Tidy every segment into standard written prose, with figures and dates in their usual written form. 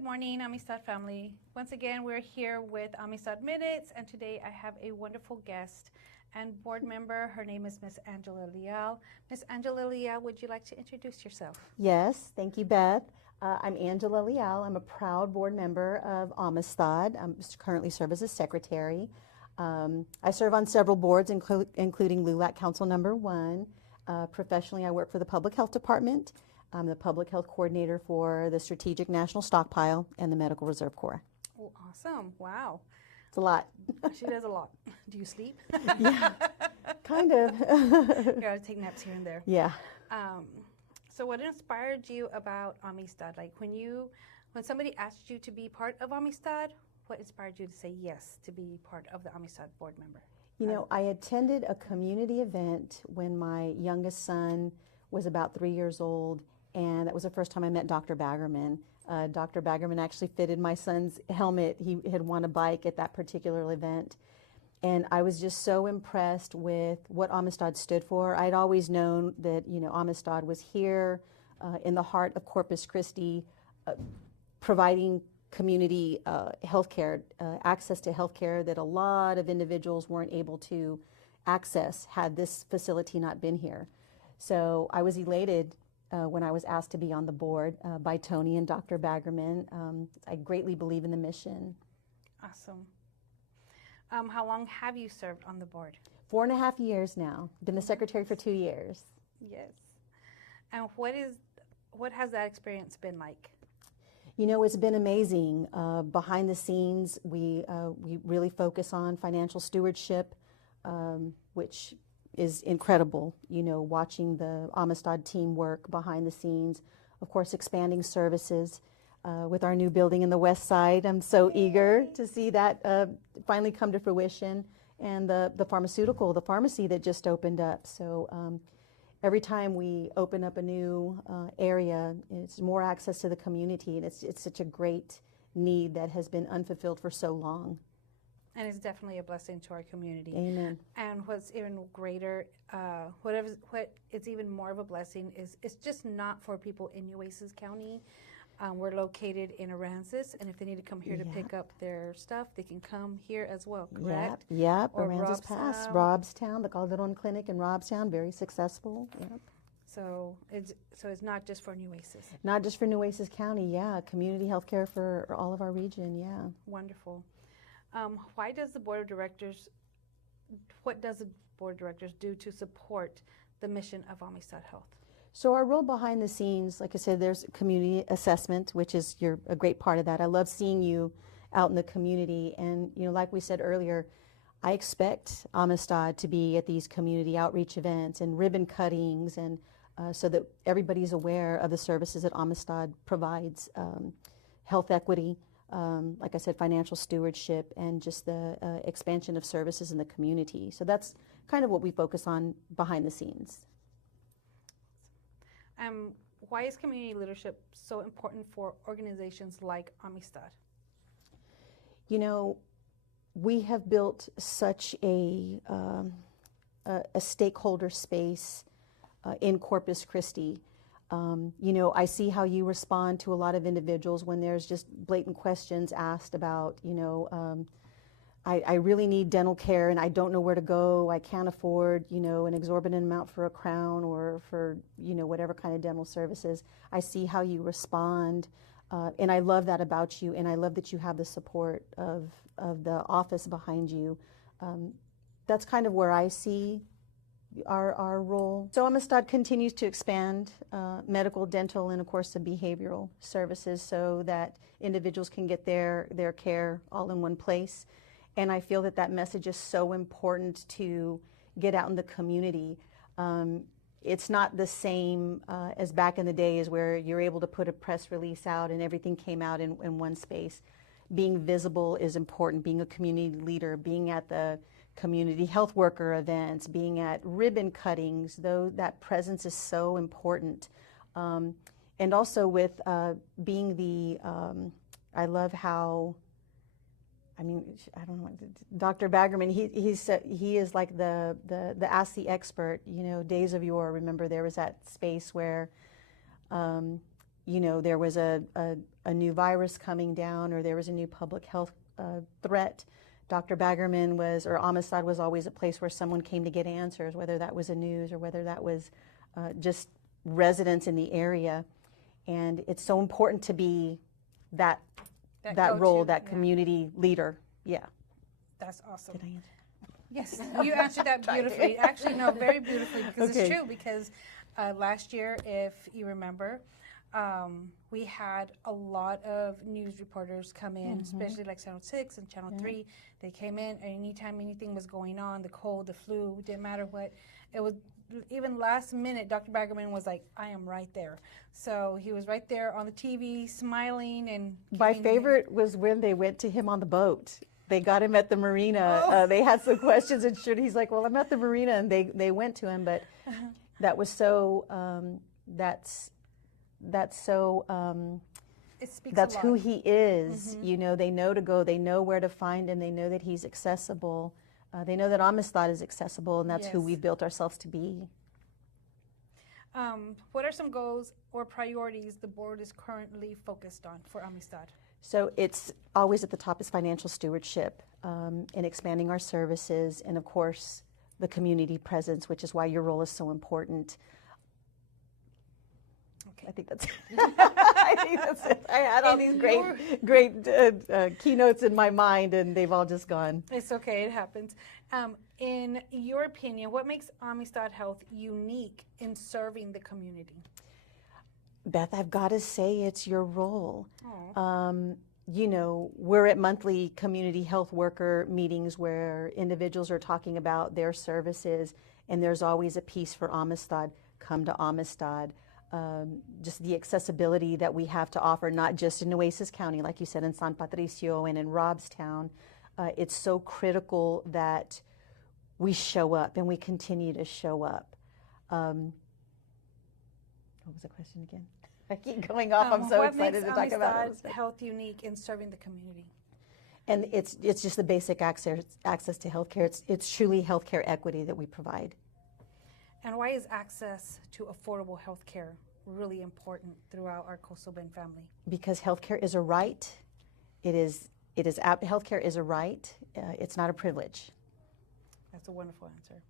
Good morning, Amistad family. Once again, we're here with Amistad Minutes, and today I have a wonderful guest and board member. Her name is Miss Angela Leal. Miss Angela Leal, would you like to introduce yourself? Yes, thank you, Beth. I'm Angela Leal. I'm a proud board member of Amistad. I currently serve as a secretary. I serve on several boards, including LULAC Council Number 1. Professionally, I work for the Public Health Department. I'm the Public Health Coordinator for the Strategic National Stockpile and the Medical Reserve Corps. Oh, awesome. Wow. It's a lot. She does a lot. Do you sleep? Yeah, kind of. You gotta take naps here and there. Yeah. So what inspired you about Amistad? Like when somebody asked you to be part of Amistad, what inspired you to say yes to be part of the Amistad board member? You know, I attended a community event when my youngest son was about 3 years old, and that was the first time I met Dr. Baggerman. Dr. Baggerman actually fitted my son's helmet. He had won a bike at that particular event. And I was just so impressed with what Amistad stood for. I'd always known that, you know, Amistad was here in the heart of Corpus Christi, providing community healthcare, access to healthcare that a lot of individuals weren't able to access had this facility not been here. So I was elated when I was asked to be on the board by Tony and Dr. Baggerman. I greatly believe in the mission. Awesome. How long have you served on the board? 4.5 years now. Been the secretary for 2 years. Yes. And what has that experience been like? You know, it's been amazing. Behind the scenes, we really focus on financial stewardship, which is incredible. You know, watching the Amistad team work behind the scenes. Of course, expanding services with our new building in the West Side. I'm so eager to see that finally come to fruition. And the pharmacy that just opened up. So every time we open up a new area, it's more access to the community, and it's such a great need that has been unfulfilled for so long. And it's definitely a blessing to our community. Amen. And what's even greater, what it's even more of a blessing is it's just not for people in Nueces County. We're located in Aransas, and if they need to come here to pick up their stuff, they can come here as well, correct? Yep. Or Aransas Pass, Robstown, the Calderon Clinic in Robstown, very successful. Yep. So it's not just for Nueces. Not just for Nueces County, yeah. Community health care for all of our region, yeah. Wonderful. What does the board of directors do to support the mission of Amistad Health? So our role behind the scenes, like I said, there's community assessment, which is a great part of that. I love seeing you out in the community. And, you know, like we said earlier, I expect Amistad to be at these community outreach events and ribbon cuttings, and so that everybody's aware of the services that Amistad provides, health equity, like I said, financial stewardship, and just the expansion of services in the community. So that's kind of what we focus on behind the scenes. Why is community leadership so important for organizations like Amistad? You know, we have built such a stakeholder space in Corpus Christi. You know, I see how you respond to a lot of individuals when there's just blatant questions asked about, you know, I really need dental care and I don't know where to go. I can't afford, you know, an exorbitant amount for a crown or for, you know, whatever kind of dental services. I see how you respond, and I love that about you, and I love that you have the support of the office behind you. That's kind of where I see our role. So Amistad continues to expand medical, dental, and of course the behavioral services so that individuals can get their care all in one place. And I feel that message is so important to get out in the community. It's not the same as back in the days where you're able to put a press release out and everything came out in one space. Being visible is important, being a community leader, being at the community health worker events, being at ribbon cuttings, though that presence is so important. And also with being I love how, I mean, I don't know, Dr. Baggerman, he is like the Ask the Expert, you know, days of yore. Remember there was that space where, you know, there was a a new virus coming down or there was a new public health threat, Dr. Baggerman or Amistad was always a place where someone came to get answers, whether that was a news or whether that was just residents in the area. And it's so important to be that role, that community leader. Yeah. That's awesome. Did I answer? Yes, you answered that beautifully. Actually, no, very beautifully, because it's true. Because last year, if you remember, we had a lot of news reporters come in, especially like Channel 6 and Channel 3. They came in, and anytime anything was going on, the cold, the flu, didn't matter what, it was. Even last minute, Dr. Baggerman was like, I am right there. So he was right there on the TV, smiling. And my favorite was when they went to him on the boat. They got him at the marina. They had some questions, and he's like, well, I'm at the marina, and they went to him. But that was so, that's so, it speaks that's a lot. who he is. You know, they know to go, they know where to find him, they know that he's accessible. They know that Amistad is accessible, and that's who we've built ourselves to be. What are some goals or priorities the board is currently focused on for Amistad? So it's always at the top is financial stewardship and expanding our services, and of course the community presence, which is why your role is so important. Okay. I think that's I think that's it. I had all these great keynotes in my mind, and they've all just gone. It's okay, it happens. In your opinion, what makes Amistad Health unique in serving the community? Beth, I've got to say it's your role. You know, we're at monthly community health worker meetings where individuals are talking about their services, and there's always a piece for Amistad. Come to Amistad. Just the accessibility that we have to offer, not just in Nueces County, like you said, in San Patricio and in Robstown. It's so critical that we show up and we continue to show up. What was the question again? I keep going off. I'm so excited to talk about it. What makes Amistad Health unique in serving the community? And it's just the basic access to healthcare. It's truly healthcare equity that we provide. And why is access to affordable health care really important throughout our Coastal Bend family? Because healthcare is a right. Healthcare is a right. It's not a privilege. That's a wonderful answer.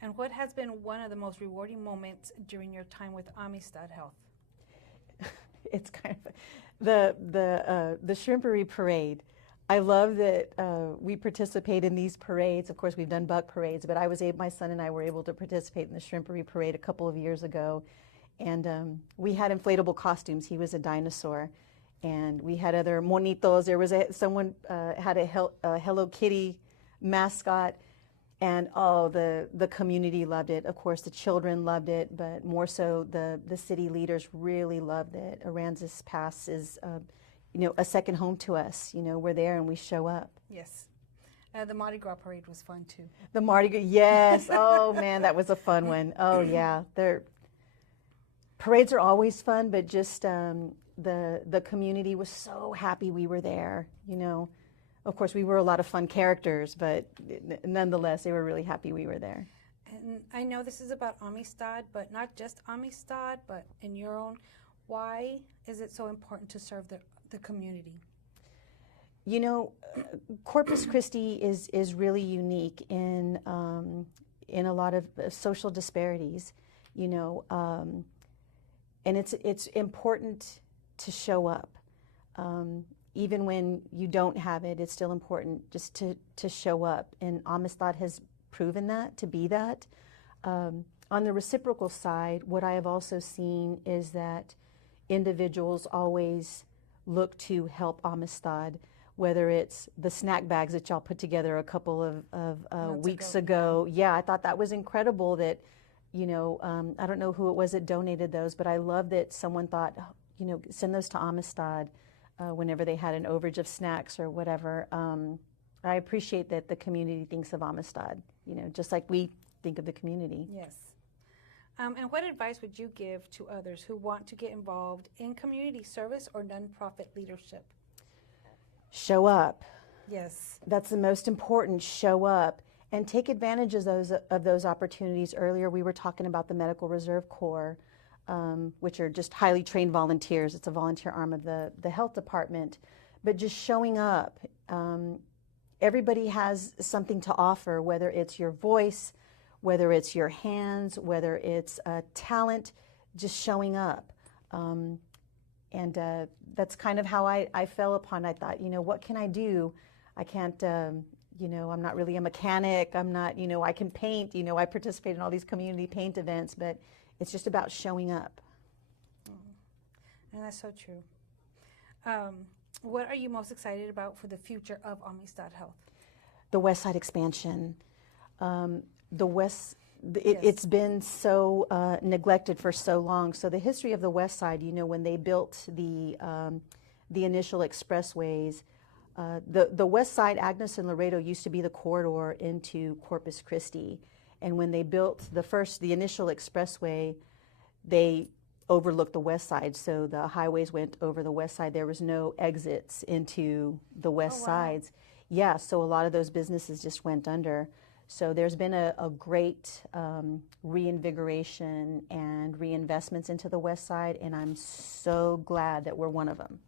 And what has been one of the most rewarding moments during your time with Amistad Health? It's kind of the shrimpery parade. I love that we participate in these parades. Of course, we've done buck parades, but my son and I were able to participate in the shrimpery parade a couple of years ago. And we had inflatable costumes. He was a dinosaur. And we had other monitos. There was someone had a Hello Kitty mascot. And the community loved it. Of course, the children loved it, but more so the city leaders really loved it. Aransas Pass is a second home to us. You know, we're there and we show up. Yes. The Mardi Gras parade was fun too. The Mardi Gras, yes. Oh man, that was a fun one. Oh yeah, parades are always fun, but just the community was so happy we were there. You know, of course we were a lot of fun characters, but nonetheless, they were really happy we were there. And I know this is about Amistad, but not just Amistad, but in your own. Why is it so important to serve the community? You know, Corpus Christi is really unique in a lot of social disparities. You know, and it's important to show up. Even when you don't have it, it's still important just to show up. And Amistad has proven that, to be that. On the reciprocal side, what I have also seen is that individuals always look to help Amistad, whether it's the snack bags that y'all put together a couple of weeks ago. Yeah, I thought that was incredible that, you know, I don't know who it was that donated those, but I love that someone thought, you know, send those to Amistad whenever they had an overage of snacks or whatever. I appreciate that the community thinks of Amistad, you know, just like we think of the community. Yes. And what advice would you give to others who want to get involved in community service or nonprofit leadership? Show up. Yes. That's the most important. Show up and take advantage of those opportunities. Earlier we were talking about the Medical Reserve Corps. which are just highly trained volunteers. It's a volunteer arm of the health department. But just showing up, everybody has something to offer, whether it's your voice, whether it's your hands, whether it's talent, just showing up. And that's kind of how I fell upon. I thought, what can I do? I can't, I'm not really a mechanic. I'm not, I can paint. I participate in all these community paint events, but it's just about showing up. And that's so true. What are you most excited about for the future of Amistad Health? The West Side expansion. Yes. It's been so neglected for so long. So the history of the West Side, when they built the initial expressways, the West Side, Agnes and Laredo used to be the corridor into Corpus Christi. And when they built the initial expressway, they overlooked the West Side. So the highways went over the West Side. There was no exits into the West Sides. Yeah, so a lot of those businesses just went under. So there's been a great reinvigoration and reinvestments into the West Side, and I'm so glad that we're one of them.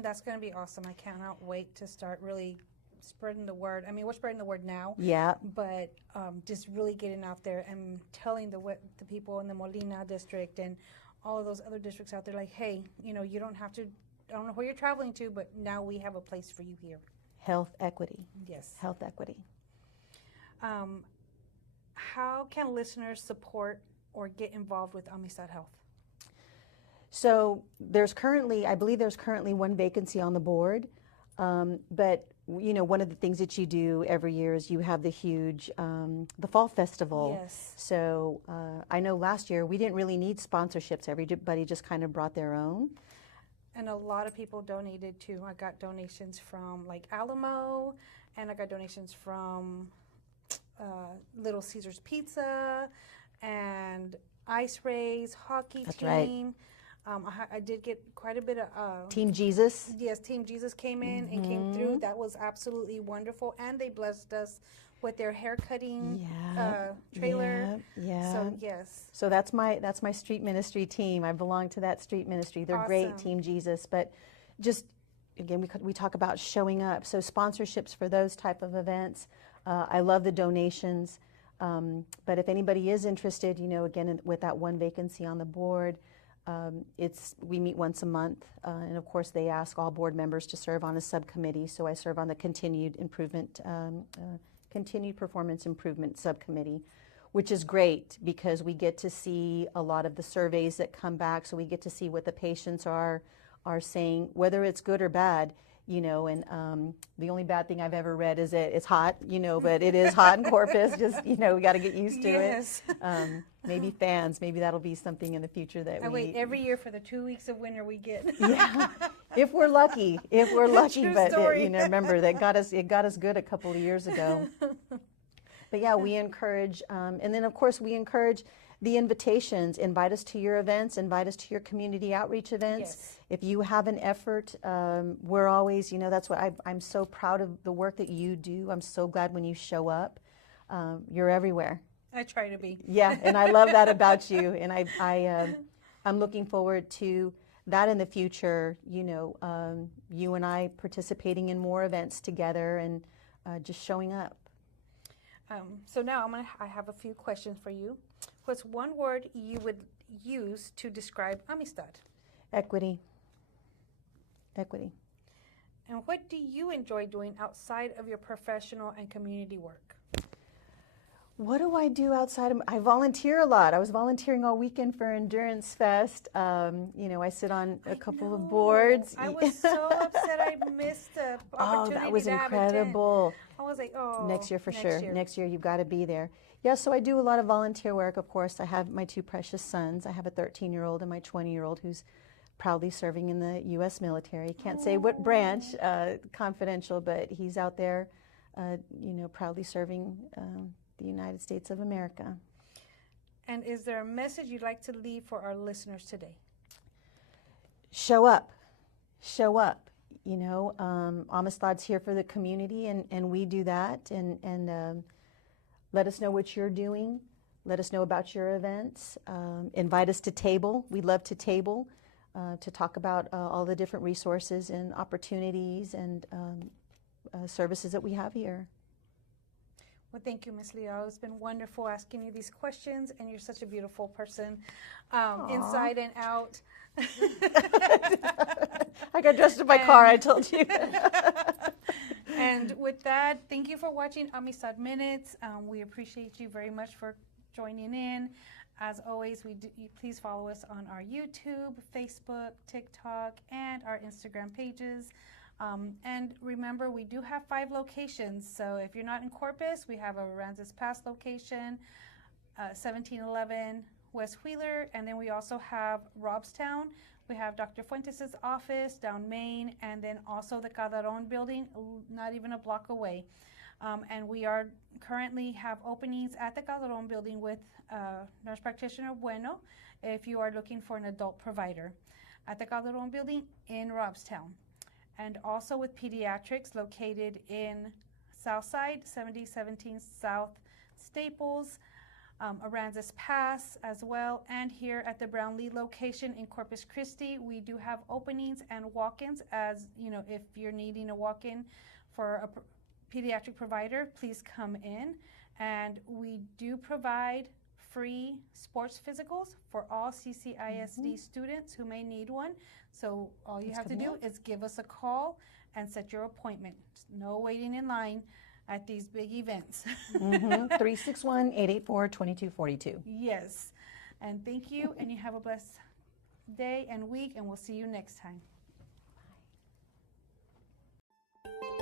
That's going to be awesome. I cannot wait to start really spreading the word. I mean, we're spreading the word now. Yeah. But just really getting out there and telling the people in the Molina district and all of those other districts out there, like, hey, you don't have to, I don't know where you're traveling to, but now we have a place for you here. Health equity. Yes. Health equity. How can listeners support or get involved with Amistad Health? So I believe there's currently one vacancy on the board, but one of the things that you do every year is you have the huge, the Fall Festival. Yes. So I know last year we didn't really need sponsorships. Everybody just kind of brought their own. And a lot of people donated too. I got donations from like Alamo, and I got donations from Little Caesars Pizza and Ice Rays hockey That's team. Right. I did get quite a bit of Team Jesus. Yes, Team Jesus came in and came through. That was absolutely wonderful, and they blessed us with their hair cutting trailer. Yeah. So yes. So that's my street ministry team. I belong to that street ministry. They're great, Team Jesus. But just again, we talk about showing up. So sponsorships for those type of events. I love the donations. But if anybody is interested, again, with that one vacancy on the board, we meet once a month, and of course they ask all board members to serve on a subcommittee. So I serve on the continued performance improvement subcommittee, which is great because we get to see a lot of the surveys that come back. So we get to see what the patients are saying, whether it's good or bad. And the only bad thing I've ever read is that it's hot, but it is hot in Corpus. Just, we got to get used to it. Maybe fans, maybe that'll be something in the future that I wait every year for the 2 weeks of winter we get. Yeah, if we're lucky. True but story. remember that it got us good a couple of years ago. But yeah, we encourage, and then of course we encourage the invitations. Invite us to your events, invite us to your community outreach events. Yes. If you have an effort, we're always, that's what I'm so proud of the work that you do. I'm so glad when you show up. You're everywhere. I try to be. Yeah, and I love that about you. And I'm looking forward to that in the future, you and I participating in more events together and just showing up. So now I have a few questions for you. What's one word you would use to describe Amistad? Equity. Equity. And what do you enjoy doing outside of your professional and community work? What do I do outside of, I volunteer a lot. I was volunteering all weekend for Endurance Fest. I sit on a couple of boards. I was so upset I missed the opportunity. Oh, that was to incredible. I was like, oh. Next year for sure. Next year you've got to be there. Yeah, so I do a lot of volunteer work. Of course, I have my two precious sons. I have a 13-year-old and my 20-year-old who's proudly serving in the U.S. military. Can't say what branch, confidential, but he's out there, proudly serving the United States of America. And is there a message you'd like to leave for our listeners today? Show up. Show up. Amistad's here for the community, and we do that. And let us know what you're doing. let us know about your events. Invite us to table. We love to table to talk about all the different resources and opportunities and services that we have here. Well, thank you, Ms. Leal. It's been wonderful asking you these questions, and you're such a beautiful person, inside and out. I got dressed in my car, I told you. And with that, thank you for watching Amistad Minutes. We appreciate you very much for joining in. As always, please follow us on our YouTube, Facebook, TikTok, and our Instagram pages. And remember, we do have 5 locations. So if you're not in Corpus, we have a Aransas Pass location, 1711 West Wheeler, and then we also have Robstown. We have Dr. Fuentes' office down Main, and then also the Calderon building, not even a block away. And we are currently have openings at the Calderon building with Nurse Practitioner Bueno if you are looking for an adult provider. At the Calderon building in Robstown. And also with pediatrics located in Southside, 7017 South Staples, Aransas Pass as well, and here at the Brownlee location in Corpus Christi, we do have openings and walk-ins. As you know, if you're needing a walk-in for a pediatric provider, please come in. And we do provide free sports physicals for all CCISD students who may need one. So all you have to do is give us a call and set your appointment. No waiting in line at these big events. 361-884-2242. Yes. And thank you, and you have a blessed day and week, and we'll see you next time. Bye.